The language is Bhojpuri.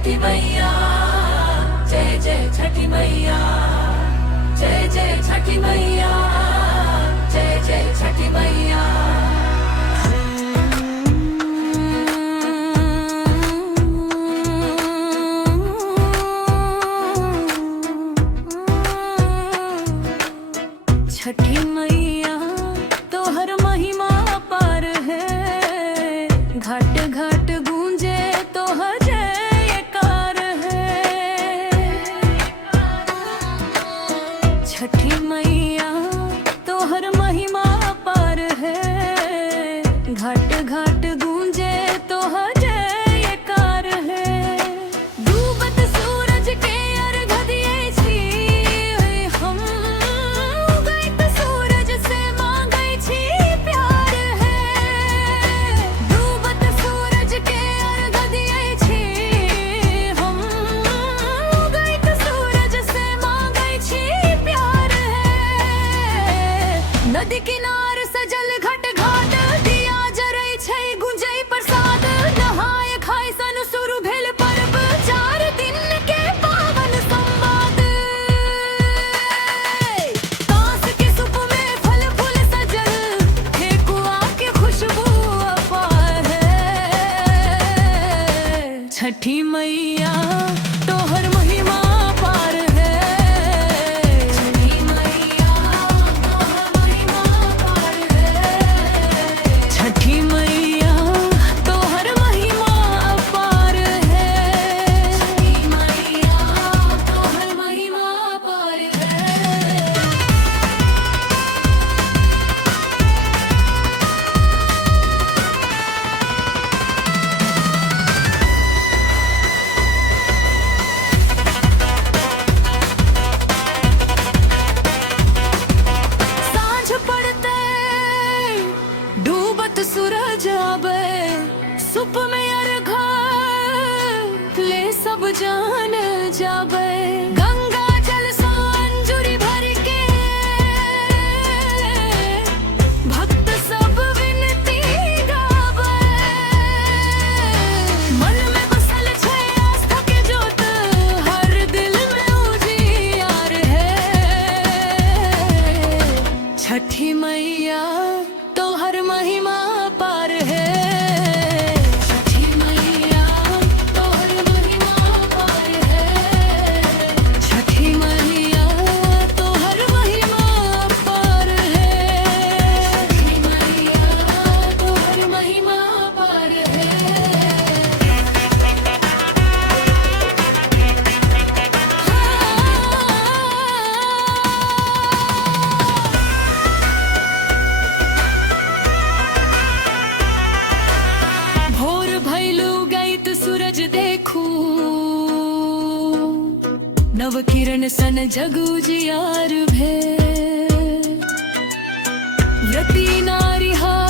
छठी मैया, जय जय छठी मैया, जय जय छठी मैया, जय जय छठी मैया। छठी मैया तो हर महिमा पार है, घाट घाट गूंजे तो हर जयकार है। छठी मैया तो हर महिमा पार है, घाट घाट गूंजे तो हर जयकार है। डूबत सूरज के अर्घ दिए छी हम, उगत सूरज से मांगै छी प्यार है। डूबत सूरज के अर्घ दिए छी हम, उगत सूरज से मांगै छी प्यार है। नदी किनार सजल घाट घाट दिया जरै छै, गुंजै प्रसाद नहाय खाय सन शुरू भेल पर्व। 4 दिन के पावन संवाद, कांस के सूप में फल फूल सजल, ठेकुआ के खुशबू अपार है। छठी मैया तो हर महिमा पार है। छठी मैया तो हर महिमा पार है। छठी मैया तो हर महिमा अपार है। छठी मैया तो हर महिमा पार है। सांझ पड़ते डूबत सूरज आवे, सुप में अर्घा ले सब जान जावे। गंगा जल सो अंजुरी भर के भक्त सब विनती गावे। मन में बसल छै आस्था के जोत, हर दिल में उजियार है। छठी मैया तो हर महिमा पार है। छठी मैया तो हर महिमा पार है। छठी मैया तो हर महिमा पार है। छठी मैया तो हर महिमा पार है। भोर भैलू गईत सूरज देखू, नव किरण सन जग उजियार भे। व्रती नारी हार